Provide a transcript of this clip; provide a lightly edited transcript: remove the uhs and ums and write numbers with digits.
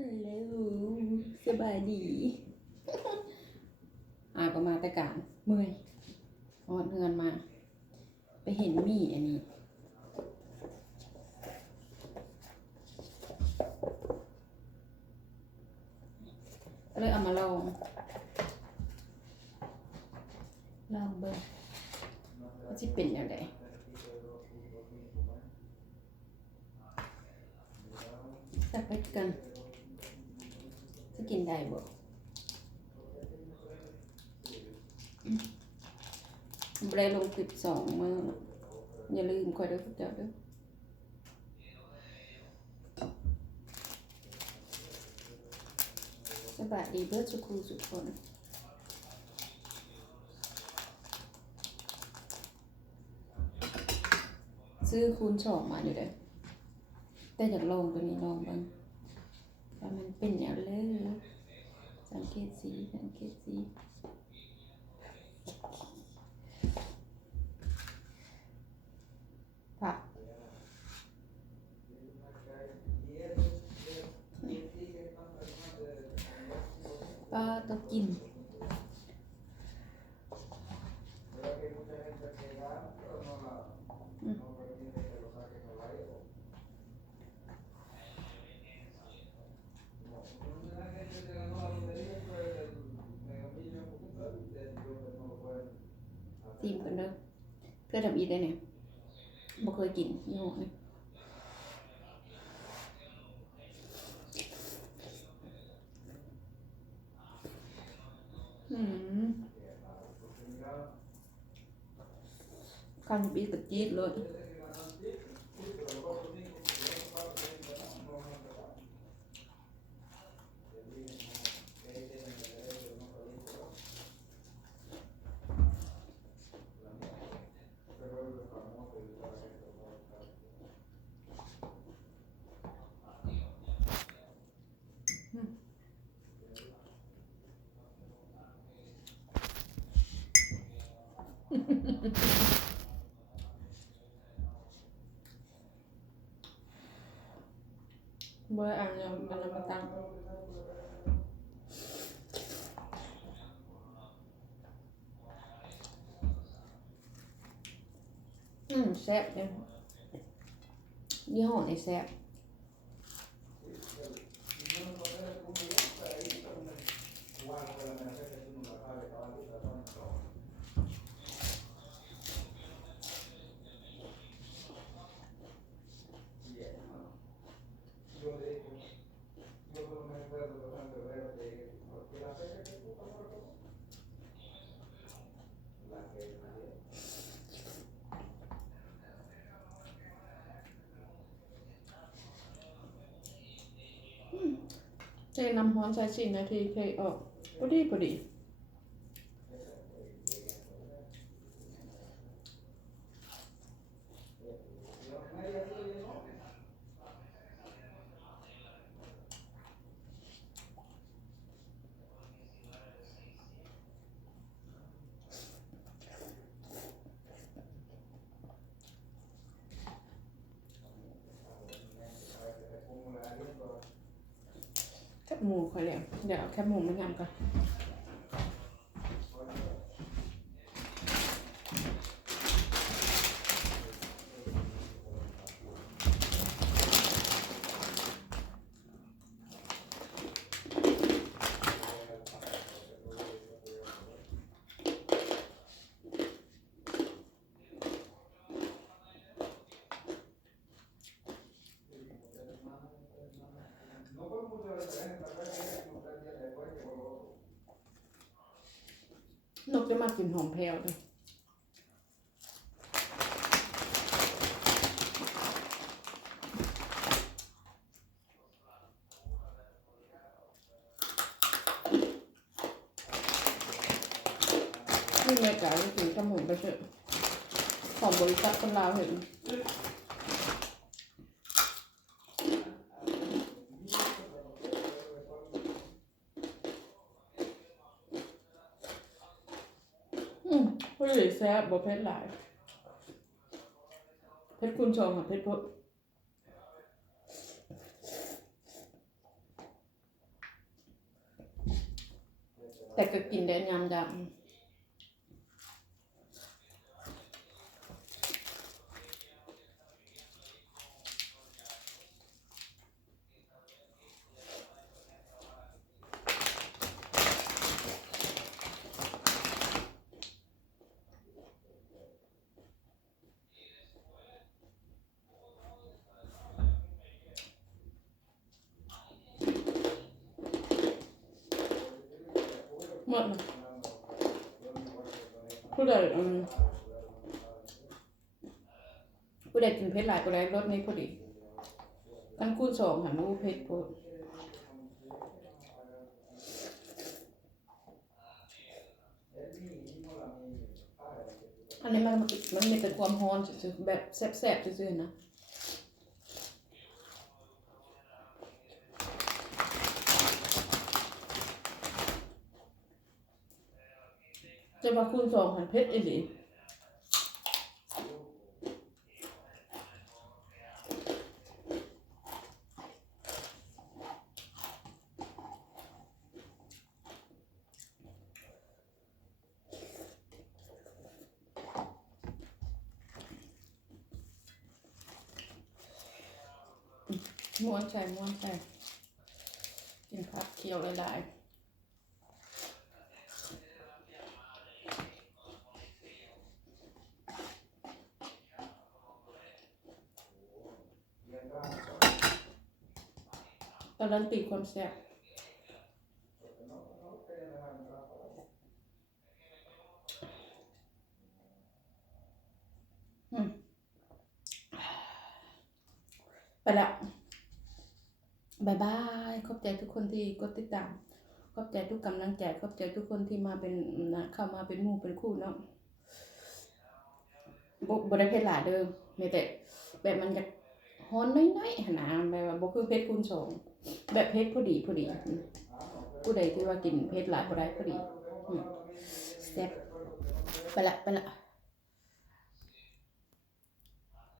ฮัลโหลสบายดีก็มาแต่การเมื่อยออดเงินมา ไปเห็นมีอันนี้เลยเอามาลองเบิ่งว่าจะเป็นยังไงสักไปกันจะกินได้บ่บรลง12มื้ออย่าลืมคอยเด้อเจ้าเด้อสบายดีเบิดสุขสุขคนซื้อคูณ2มาอยู่เด้อแต่อยากลองตัวนี้ลองบ้างว่ามันเป็นอย่างไรสังเกตสีผักปลาตะกินซีมกันเด้อเพื่อทำอีกได้เนี่ยบ่เคยกินยี่ห้อนี้คันบีกระจี๊ดเลยบ่อ่านแล้วมันมาตั้งแซ่บเนี่ยยี่ห้อนี้แซ่บเทน้ำร้อนใส่4 นาทีเทออกพอดีแคบหมูค่อยแล้วเดี๋ยวเอาแคบหมูมายำกันนกจะมากินหอมแพรวเลยนี่แม่จ๋าจะกินขนมไปเถอะของบริษัทคนลาวเห็นเฮ้ยแซ่บบ่เผ็ดหลายเผ็ดคูณ2ค่ะเผ็ดพด แต่ก็กินได้ยำดำหมดนะผู้ใดผู้ใดกินเผ็ดหลายผู้ใดรสนี้พอดีตั้งคูณสองหันมาเผ็ดพออันนี้มันมีแต่ความร้อนซื่อๆแบบแซ่บๆซื่อๆนะจะมาคูณสองหันเผ็ดอีหลีม้วนใส่กินผักเคี่ยวหลายๆการันตีความแซ่บไปแล้วบายบายขอบใจทุกคนที่กดติดตามขอบใจทุกกำลังใจขอบใจทุกคนที่มาเป็นเข้ามาเป็นหมู่เป็นคู่เนาะบ่ได้เผ็ดหลายเด้อแม้แต่แบบมันจะฮ้อนน้อยๆหั่นนะแบบว่าบ่คือเผ็ดคูณสองแบบเผ็ดพอดีผู้ใดที่ว่ากินเผ็ดหลายบ่ได้พอดีแซ่บไปละ